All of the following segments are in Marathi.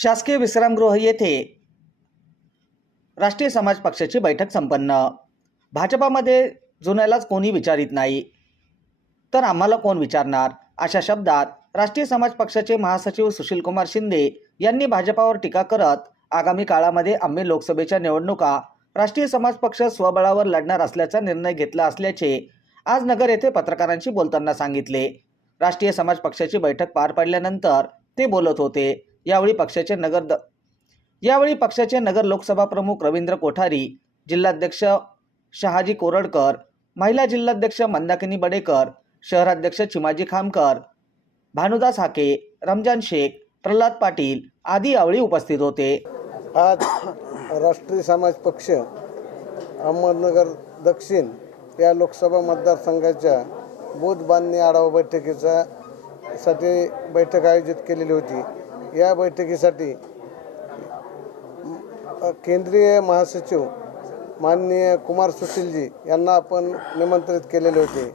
शासकीय विश्रामगृह येथे राष्ट्रीय समाज पक्षाची बैठक संपन्न. भाजपामध्ये जुन्यालाच कोणी विचारित नाही? तर आम्हाला कोण विचारणार? अशा शब्दात राष्ट्रीय समाज पक्षाचे महासचिव सुशीलकुमार शिंदे यांनी भाजपावर टीका करत आगामी काळामध्ये आम्ही लोकसभेच्या निवडणुका राष्ट्रीय समाज पक्ष स्वबळावर लढणार असल्याचा निर्णय घेतला असल्याचे आज नगर येथे पत्रकारांशी बोलताना सांगितले. राष्ट्रीय समाज पक्षाची बैठक पार पडल्यानंतर ते बोलत होते. यावेळी पक्षाचे नगर द यावेळी पक्षाचे नगर लोकसभा प्रमुख रवींद्र कोठारी जिल्हाध्यक्ष शहाजी कोरडकर महिला जिल्हाध्यक्ष मंदाकिनी बडेकर शहराध्यक्ष चिमाजी खामकर भानुदास हाके रमजान शेख प्रल्हाद पाटील आदी यावेळी उपस्थित होते. आज राष्ट्रीय समाज पक्ष अहमदनगर दक्षिण या लोकसभा मतदारसंघाच्या बूथ बांधणी आढावा बैठकीचा साठी बैठक आयोजित केलेली होती. या बैठकीसाठी केंद्रीय महासचिव माननीय कुमार सुशीलजी यांना आपण निमंत्रित केलेले होते.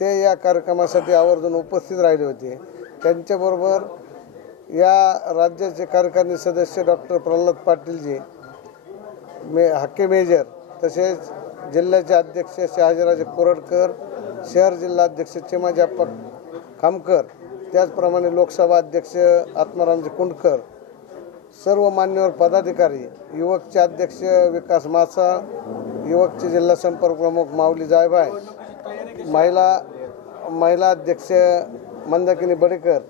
ते या कार्यक्रमासाठी आवर्जून उपस्थित राहिले होते. त्यांच्याबरोबर या राज्याचे कार्यकारिणी सदस्य डॉक्टर प्रल्हाद पाटीलजी मे हक्के मेजर तसेच जिल्ह्याचे अध्यक्ष शहाजीराजे कोरडकर शहर जिल्हाध्यक्ष चिमाजाप्पा खामकर त्याचप्रमाणे लोकसभा अध्यक्ष आत्मारामजी कुंडकर सर्व मान्यवर पदाधिकारी युवकचे अध्यक्ष विकास मासा युवकचे जिल्हा संपर्क प्रमुख माऊली जायभाय महिला महिला अध्यक्ष मंदाकिनी बडेकर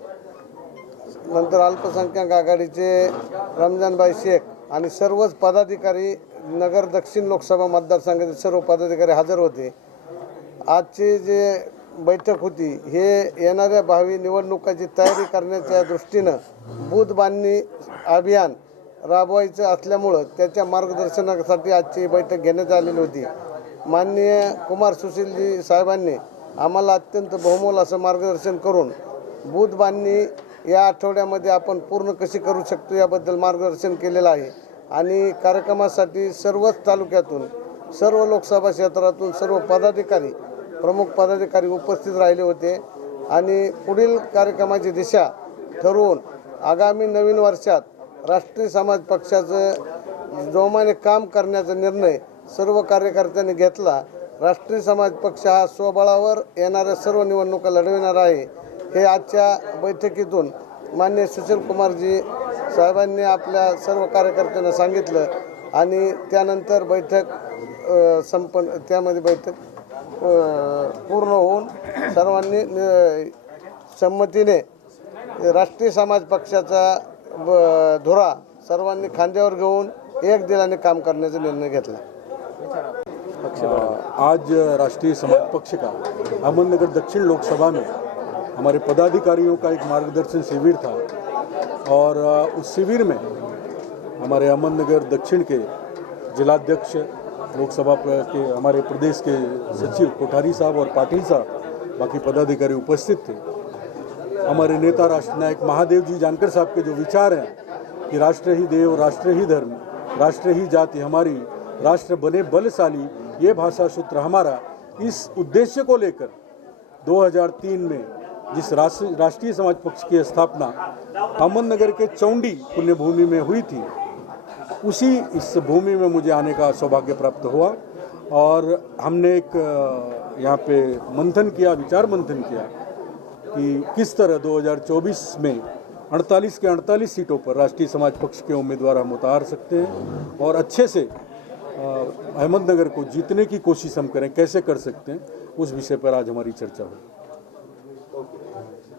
नंतर अल्पसंख्याक आघाडीचे रमजानबाई शेख आणि सर्वच पदाधिकारी नगर दक्षिण लोकसभा मतदारसंघाचे सर्व पदाधिकारी हजर होते. आजचे जे बैठक होती. हे येणाऱ्या भावी निवडणुकाची तयारी करण्याच्या दृष्टीनं बूथ बांधणी अभियान राबवायचं असल्यामुळं त्याच्या मार्गदर्शनासाठी आजची बैठक घेण्यात आलेली होती. माननीय कुमार सुशीलजी साहेबांनी आम्हाला अत्यंत बहुमोल असं मार्गदर्शन करून बूथ बांधणी या आठवड्यामध्ये आपण पूर्ण कशी करू शकतो याबद्दल मार्गदर्शन केलेलं आहे. आणि कार्यक्रमासाठी सर्वच तालुक्यातून सर्व लोकसभा क्षेत्रातून सर्व पदाधिकारी प्रमुख पदाधिकारी उपस्थित राहिले होते. आणि पुढील कार्यक्रमाची दिशा ठरवून आगामी नवीन वर्षात राष्ट्रीय समाज पक्षाचं जोमाने काम करण्याचा निर्णय सर्व कार्यकर्त्यांनी घेतला. राष्ट्रीय समाज पक्ष हा स्वबळावर येणाऱ्या सर्व निवडणुका लढविणार आहे. हे आजच्या बैठकीतून मान्य सुशीलकुमारजी साहेबांनी आपल्या सर्व कार्यकर्त्यांना सांगितलं. आणि त्यानंतर बैठक संपन संपन्न त्यामध्ये बैठक पूर्ण होऊन सर्वांनी संमतीने राष्ट्रीय समाज पक्षाचा ब- धुरा सर्वांनी खांद्यावर घेऊन एक दिलाने काम करण्याचा निर्णय घेतला. आज राष्ट्रीय समाज पक्ष का? अहमदनगर दक्षिण लोकसभा में हमारे पदाधिकारियों का एक मार्गदर्शन शिविर था और उस शिविर में हमारे अहमदनगर दक्षिण के जिलाध्यक्ष लोकसभा के, हमारे प्रदेश के सचिव कोठारी साहब और पाटिल साहब, बाकी पदाधिकारी उपस्थित थे। हमारे नेता राष्ट्र, नायक महादेव जी जानकर साहब के जो विचार हैं कि राष्ट्र ही देव, राष्ट्र ही धर्म, राष्ट्र ही जाति हमारी, राष्ट्र बने बलशाली, ये भाषा सूत्र हमारा, इस उद्देश्य को लेकर 2003 में जिस राष्ट्र- राष्ट्रीय समाज पक्ष की स्थापना अहमदनगर के चौंडी पुण्यभूमि में हुई थी उसी इस भूमि में मुझे आने का सौभाग्य प्राप्त हुआ और हमने एक यहाँ पे मंथन किया, विचार मंथन किया कि किस तरह 2024 में 48 के 48 सीटों पर राष्ट्रीय समाज पक्ष के उम्मीदवार हम उतार सकते हैं और अच्छे से अहमदनगर को जीतने की कोशिश हम करें, कैसे कर सकते हैं, उस विषय पर आज हमारी चर्चा हुई